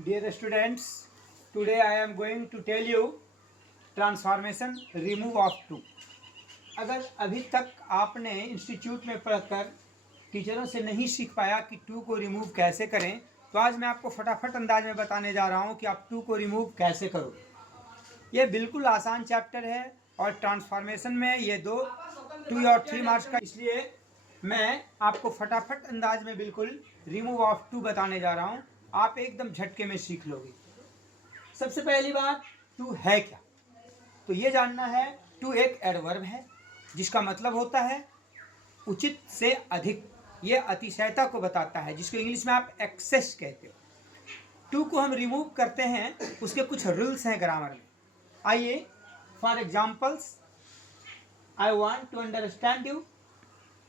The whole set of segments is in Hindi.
Dear students, today I am going to tell you transformation remove of to। अगर अभी तक आपने इंस्टीट्यूट में पढ़कर टीचरों से नहीं सीख पाया कि टू को रिमूव कैसे करें, तो आज मैं आपको फटाफट अंदाज में बताने जा रहा हूं कि आप टू को रिमूव कैसे करो। ये बिल्कुल आसान चैप्टर है और ट्रांसफॉर्मेशन में ये 2 और 3 मार्क्स का, इसलिए मैं आपको फटाफट अंदाज में बिल्कुल रिमूव ऑफ टू बताने जा रहा हूँ। आप एकदम झटके में सीख लोगे। सबसे पहली बात, टू है क्या, तो ये जानना है। टू एक एडवर्ब है जिसका मतलब होता है उचित से अधिक। ये अतिशयता को बताता है, जिसको इंग्लिश में आप एक्सेस कहते हो। टू को हम रिमूव करते हैं, उसके कुछ रूल्स हैं ग्रामर में। आइए, for examples, I want to understand you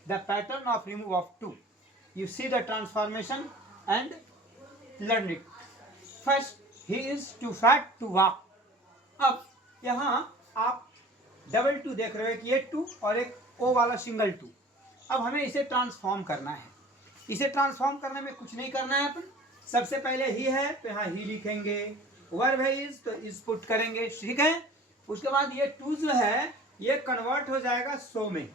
the pattern of remove of too. You see the transformation and learn it. First, he is too fat to walk. अब यहाँ आप डबल टू देख रहे हो, एक ये टू और एक ओ वाला सिंगल टू। अब हमें इसे ट्रांसफॉर्म करना है। इसे ट्रांसफॉर्म करने में कुछ नहीं करना है अपन। सबसे पहले ही है तो यहाँ ही लिखेंगे, वर्ब है इज तो इज पुट करेंगे, ठीक है। उसके बाद ये टू जो है ये कन्वर्ट हो जाएगा सो में।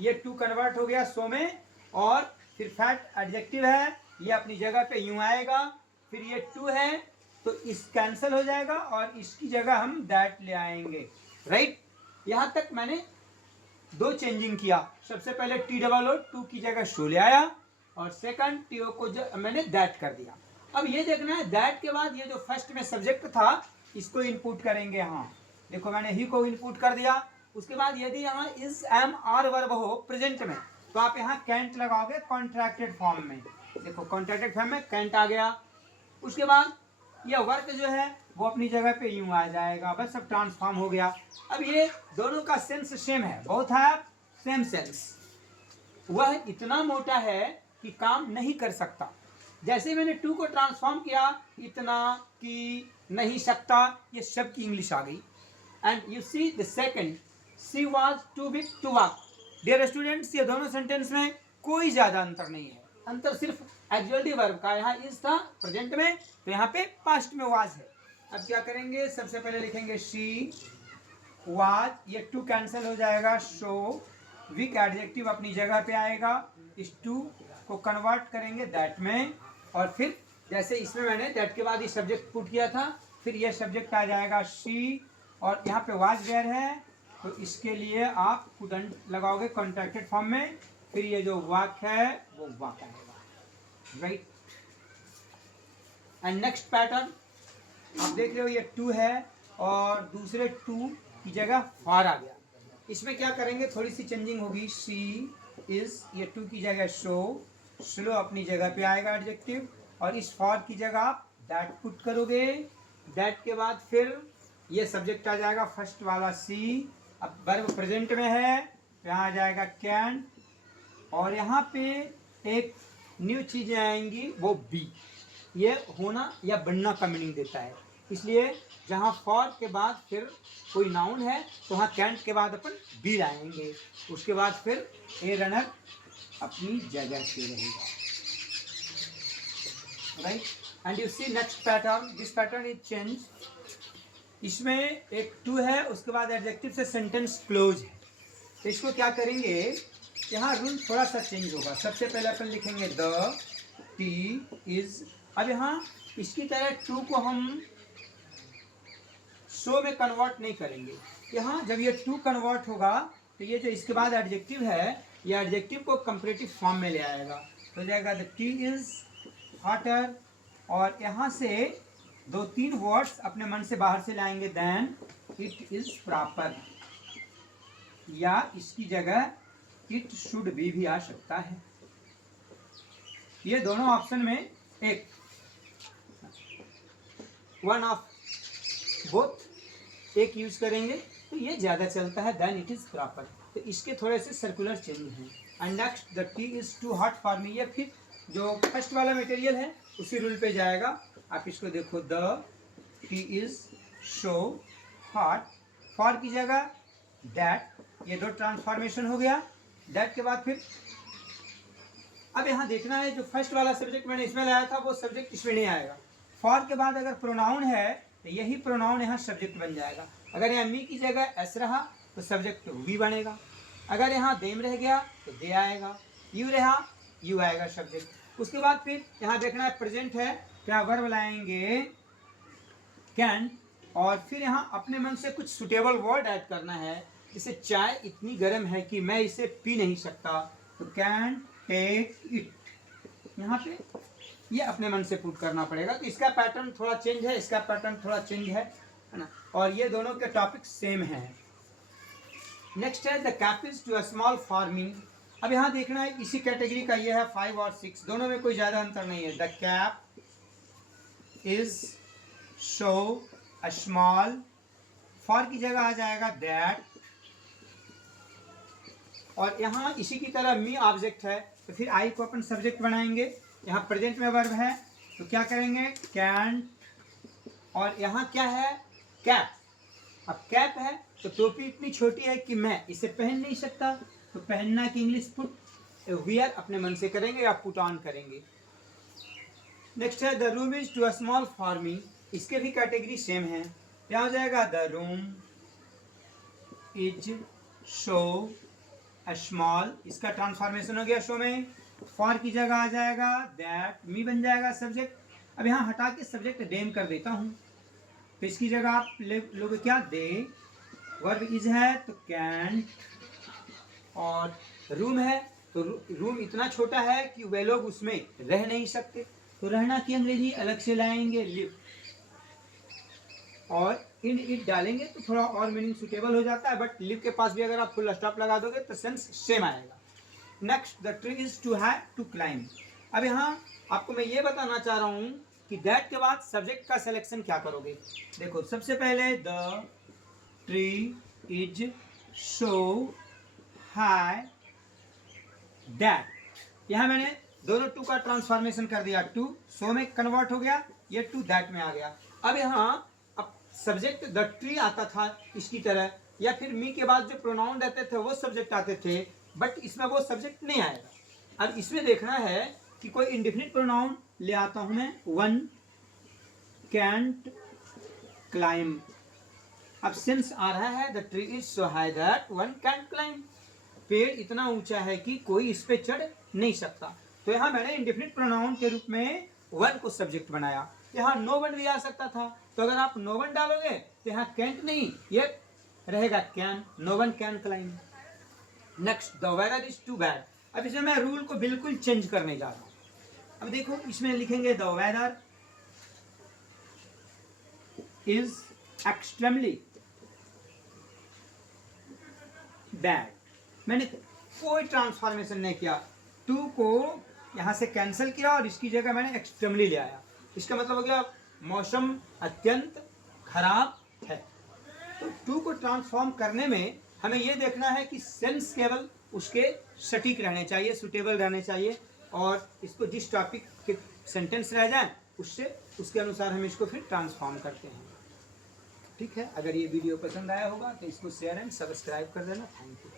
ये टू कन्वर्ट हो गया सो में, और फिर फैट एडजेक्टिव है, ये अपनी जगह पे यूं आएगा। फिर ये टू है तो इस कैंसिल हो जाएगा और इसकी जगह हम दैट ले आएंगे, राइट। यहाँ तक मैंने 2 चेंजिंग किया। सबसे पहले टी डबल ओ टू की जगह शो ले आया, और सेकंड टी ओ को मैंने दैट कर दिया। अब ये देखना है, दैट के बाद ये जो फर्स्ट में सब्जेक्ट था इसको इनपुट करेंगे। हाँ देखो, मैंने ही को इनपुट कर दिया। उसके बाद यदि यहाँ इज एम आर वर्ब हो प्रेजेंट में, तो आप यहाँ कैंट लगाओगे कॉन्ट्रैक्टेड फॉर्म में। देखो कॉन्ट्रैक्टेड फॉर्म में कैंट आ गया। उसके बाद यह वर्क जो है वो अपनी जगह पे यूं आ जाएगा, बस सब ट्रांसफॉर्म हो गया। अब ये दोनों का सेंस सेम है, बहुत है सेम सेंस। वह इतना मोटा है कि काम नहीं कर सकता। जैसे मैंने टू को ट्रांसफॉर्म किया, इतना कि नहीं सकता, ये सब की इंग्लिश आ गई। And you see the second, she was too big to walk. Dear students, ये दोनों सेंटेंस में कोई ज्यादा अंतर नहीं है। अंतर सिर्फ एक्चुअल वर्ब का, यहाँ इज था प्रेजेंट में, तो यहाँ पे पास्ट में वाज है। अब क्या करेंगे, सबसे पहले लिखेंगे शी वाज, ये टू कैंसिल हो जाएगा, शो वीक एडजेक्टिव अपनी जगह पे आएगा। इस टू को कन्वर्ट करेंगे दैट में, और फिर जैसे इसमें मैंने दैट के बाद ये सब्जेक्ट पुट किया था, फिर ये सब्जेक्ट आ जाएगा शी, और यहाँ पे वाज वेयर है तो इसके लिए आप कुडंट लगाओगे कॉन्ट्रैक्टेड फॉर्म में। फिर ये जो वाक है वो वाक आएगा, राइट। एंड नेक्स्ट पैटर्न आप देख रहे हो, ये टू है और दूसरे टू की जगह फॉर आ गया। इसमें क्या करेंगे, थोड़ी सी चेंजिंग होगी। शी इज, ये टू की जगह शो, स्लो अपनी जगह पे आएगा एडजेक्टिव, और इस फॉर की जगह आप दैट पुट करोगे। दैट के बाद फिर ये सब्जेक्ट आ जाएगा फर्स्ट वाला सी। अब वर्ब प्रेजेंट में है, यहाँ आ जाएगा कैन, और यहाँ पे एक न्यू चीजें आएंगी, वो बी। ये होना या बनना का मीनिंग देता है, इसलिए जहाँ फॉर के बाद फिर कोई नाउन है तो वहाँ कैंट के बाद अपन बी लाएंगे। उसके बाद फिर ए रनर अपनी जगह पे रहेगा, right. And you see next pattern, this pattern is change. इसमें एक टू है, उसके बाद एडजेक्टिव से सेंटेंस क्लोज है। तो इसको क्या करेंगे, यहाँ रूल थोड़ा सा चेंज होगा। सबसे पहले अपन लिखेंगे द टी इज। अब यहाँ इसकी तरह टू को हम शो में कन्वर्ट नहीं करेंगे। यहाँ जब ये टू कन्वर्ट होगा तो ये जो इसके बाद एडजेक्टिव है, ये एडजेक्टिव को कंपैरेटिव फॉर्म में ले आएगा। तो जाएगा द टी इज हॉटर, और यहाँ से 2-3 वर्ड्स अपने मन से बाहर से लाएंगे। देन इट इज प्रॉपर, या इसकी जगह इट शुड बी भी आ सकता है। ये दोनों ऑप्शन में एक, वन ऑफ बोथ एक यूज करेंगे तो ये ज्यादा चलता है। देन इट इज प्रॉपर, तो इसके थोड़े से सर्कुलर चेंज हैं। And next, the tea is too hot for me, ये फिर जो फर्स्ट वाला मटेरियल है उसी रूल पे जाएगा। आप इसको देखो, the tea is show hot, for की जगह दैट, ये 2 ट्रांसफॉर्मेशन हो गया। दैट के बाद फिर अब यहाँ देखना है, जो फर्स्ट वाला सब्जेक्ट मैंने इसमें लाया था वो सब्जेक्ट इसमें नहीं आएगा। फॉर के बाद अगर प्रोनाउन है तो यही प्रोनाउन यहाँ सब्जेक्ट बन जाएगा। अगर यहाँ मी की जगह एस रहा तो सब्जेक्ट वी बनेगा। अगर यहाँ देम रह गया तो दे आएगा, यू रहा यू आएगा सब्जेक्ट। उसके बाद फिर यहाँ देखना है प्रेजेंट है, क्या वर्ब लाएंगे कैन, और फिर यहाँ अपने मन से कुछ सुटेबल वर्ड ऐड करना है। जैसे चाय इतनी गर्म है कि मैं इसे पी नहीं सकता, तो कैन टेक इट, यहाँ पे ये अपने मन से पुट करना पड़ेगा। तो इसका पैटर्न थोड़ा चेंज है, इसका पैटर्न थोड़ा चेंज है ना, और ये दोनों के टॉपिक सेम हैं। नेक्स्ट है the cap is too a small farming. अब यहाँ देखना है इसी कैटेगरी का ये है 5 और 6, दोनों में कोई ज़्यादा अंतर नहीं है। The cap is so a small, for की जगह आ जाएगा दैट, और यहाँ इसी की तरह मी ऑब्जेक्ट है तो फिर आई को अपन सब्जेक्ट बनाएंगे। यहाँ प्रेजेंट में वर्ब है तो क्या करेंगे कैन, और यहाँ क्या है कैप। अब कैप है तो टोपी इतनी छोटी है कि मैं इसे पहन नहीं सकता, तो पहनना की इंग्लिश पुट, वियर अपने मन से करेंगे या पुट ऑन करेंगे। नेक्स्ट है the room is too a small for me, इसके भी कैटेगरी सेम है। क्या हो जाएगा the room is so a small, इसका ट्रांसफॉर्मेशन हो गया शो में, फॉर की जगह आ जाएगा दैट, मी बन जाएगा सब्जेक्ट। अब यहाँ हटा के सब्जेक्ट देम कर देता हूँ, तो इसकी जगह आप लोगे क्या दे, वर्ब इज है तो कैन, और रूम है तो रूम इतना छोटा है कि वे लोग उसमें रह नहीं सकते, तो रहना की अंग्रेजी अलग से लाएंगे लिव, और इन इट डालेंगे तो थोड़ा और मीनिंग सुटेबल हो जाता है, बट लिव के पास भी अगर आप फुल स्टॉप लगा दोगे तो सेंस सेम आएगा। Next the tree is too have to climb. अब यहाँ आपको मैं ये बताना चाह रहा हूँ कि दैट के बाद सब्जेक्ट का सिलेक्शन क्या करोगे। देखो सबसे पहले the tree is so high that, यहाँ मैंने दोनों टू का ट्रांसफॉर्मेशन कर दिया, टू सो में कन्वर्ट हो गया, ये टू दैट में आ गया। अब यहाँ अब सब्जेक्ट द ट्री आता था इसकी तरह, या फिर मी के बाद जो प्रोनाउन रहते थे वो सब्जेक्ट आते थे, बट इसमें वो सब्जेक्ट नहीं आएगा। अब इसमें देखना है कि कोई इंडेफिनिट प्रोनाउन ले आता हूं मैं, वन कैंट क्लाइंब। अब सेंस आ रहा है the tree is so high that one can't climb, पेड़ इतना ऊंचा है कि कोई इस पे चढ़ नहीं सकता, तो यहाँ मैंने इंडेफिनिट प्रोनाउन के रूप में वन को सब्जेक्ट बनाया। यहाँ नो वन भी आ सकता था, तो अगर आप नो वन डालोगे तो यहाँ कैंट नहीं, ये रहेगा can, no one can climb. Next the weather is too bad. अब इसमें मैं रूल को बिल्कुल चेंज करने जा रहा हूँ। अब देखो इसमें लिखेंगे the weather is extremely bad, मैंने कोई ट्रांसफॉर्मेशन नहीं किया, टू को यहाँ से कैंसिल किया और इसकी जगह मैंने एक्सट्रीमली ले आया। इसका मतलब हो गया मौसम अत्यंत खराब है। तो टू को ट्रांसफॉर्म करने में हमें ये देखना है कि सेंस केवल उसके सटीक रहने चाहिए, सुटेबल रहने चाहिए, और इसको जिस टॉपिक के सेंटेंस रह जाए उससे उसके अनुसार हम इसको फिर ट्रांसफॉर्म करते हैं। ठीक है, अगर ये वीडियो पसंद आया होगा तो इसको शेयर एंड सब्सक्राइब कर देना। Thank you.